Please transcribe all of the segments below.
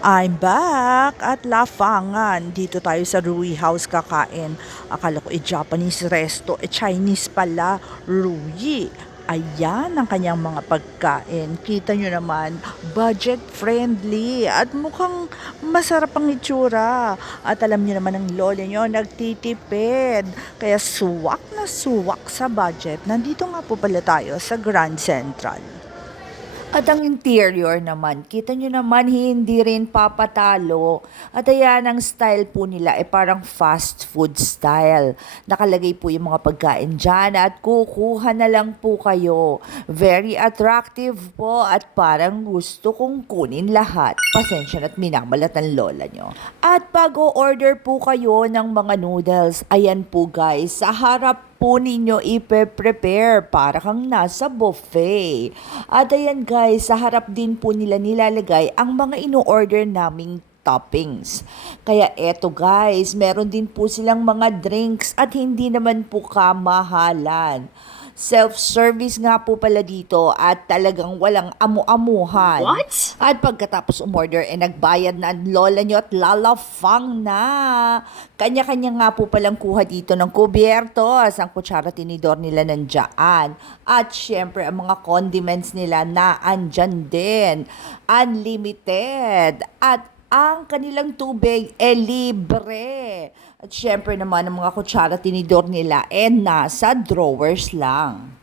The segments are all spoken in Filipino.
I'm back at Lafangan. Dito tayo sa Rui House kakain. Akala ko Japanese resto, Chinese pala, Rui. Ayan ang kanyang mga pagkain. Kita nyo naman, budget friendly at mukhang masarap ang itsura. At alam nyo naman ang lola nyo, nagtitipid. Kaya suwak na suwak sa budget. Nandito nga po pala tayo sa Grand Central. At ang interior naman, kita nyo naman hindi rin papatalo. At ayan, ang style po nila ay parang fast food style. Nakalagay po yung mga pagkain dyan at kukuha na lang po kayo. Very attractive po at parang gusto kong kunin lahat. Pasensya na't minamalat ng lola nyo. At pag o-order po kayo ng mga noodles, ayan po guys, sa harap po ninyo ipe-prepare para kang nasa buffet. At ayan guys, sa harap din po nila nilalagay ang mga ino-order naming toppings. Kaya eto guys, meron din po silang mga drinks at hindi naman po kamahalan. Self-service nga po pala dito at talagang walang amu-amuhan. What? At pagkatapos umorder, nagbayad na ang lola nyo at lalafang na. Kanya-kanya nga po palang kuha dito ng kubyertos. Ang kutsara tinidor nila nandiyan. At syempre, ang mga condiments nila na andyan din. Unlimited. At ang kanilang tubig libre. At syempre naman ang mga kutsara tinidor nila nasa drawers lang.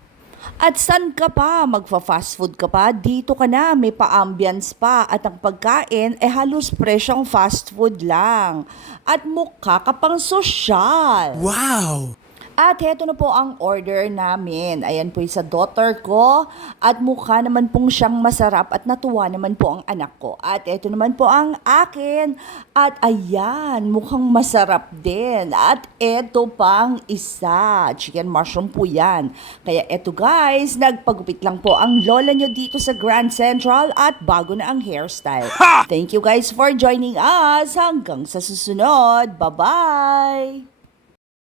At saan ka pa? Magfa-fast food ka pa? Dito ka na, may pa-ambience pa. At ang pagkain halos presyong fast food lang. At mukha ka pang sosyal. Wow! At heto na po ang order namin. Ayan po yung sa daughter ko. At mukha naman pong siyang masarap at natuwa naman po ang anak ko. At eto naman po ang akin. At ayan, mukhang masarap din. At eto pang isa. Chicken mushroom po yan. Kaya eto guys, nagpagupit lang po ang lola nyo dito sa Grand Central at bago na ang hairstyle. Thank you guys for joining us. Hanggang sa susunod. Bye-bye!